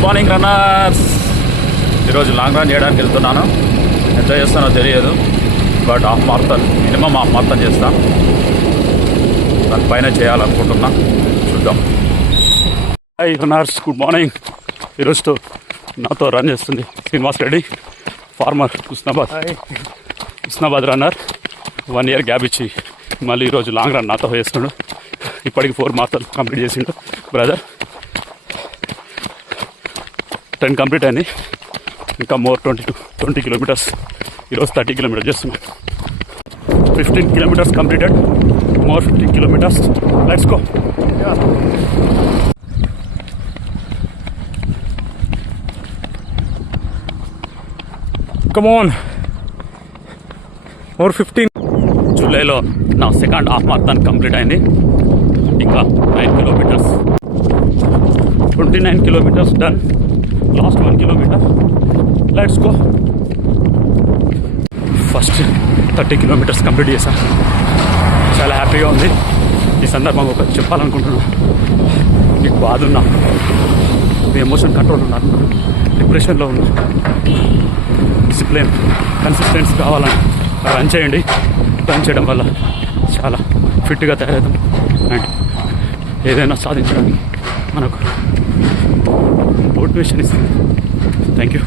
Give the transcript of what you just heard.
Good morning runners. ఈరోజు long run చేయడానికి వెళ్తున్నాను. ఎంత చేస్తానో తెలియదు, but half marathon, minimum half marathon చేస్తాను. దానిపైన చేయాలనుకుంటున్నా, చూద్దాం. Hi runners, good morning. ఈరోజుతో నాతో రన్ చేస్తుంది Srinivas Reddy, farmer, Husnabad runner. 1 year gap ఇచ్చి మళ్ళీ ఈరోజు లాంగ్ రన్ నాతో చేస్తున్నాడు. ఇప్పటికి 4 మారథాన్ కంప్లీట్ చేసిండు బ్రదర్. 10 కంప్లీట్ అయింది, ఇంకా మోర్ 20 kilometers. ఈరోజు 30 kilometers చేస్తున్నాం. 15 kilometers completed, more 15 kilometers. Let's go. Come on, more 15. జూలైలో నా సెకండ్ హాఫ్ మారథాన్ కంప్లీట్ అయింది. ఇంకా 9 kilometers, 29 kilometers done. Last 1 kilometer. Let's go. First 30 kilometers complete చేశా. చాలా హ్యాపీగా ఉంది. ఈ సందర్భంగా ఒకటి చెప్పాలనుకుంటున్నాను. మీకు బాధ ఉన్నా, మీ ఎమోషన్ కంట్రోల్ ఉన్నారు, డిప్రెషన్లో ఉన్నారు, డిసిప్లిన్, కన్సిస్టెన్సీ కావాలని రన్ చేయండి. రన్ చేయడం వల్ల చాలా ఫిట్గా తయారవుతాం అండ్ ఏదైనా సాధించడానికి మనకు మోటివేషన్ ఇస్తుంది. Thank you.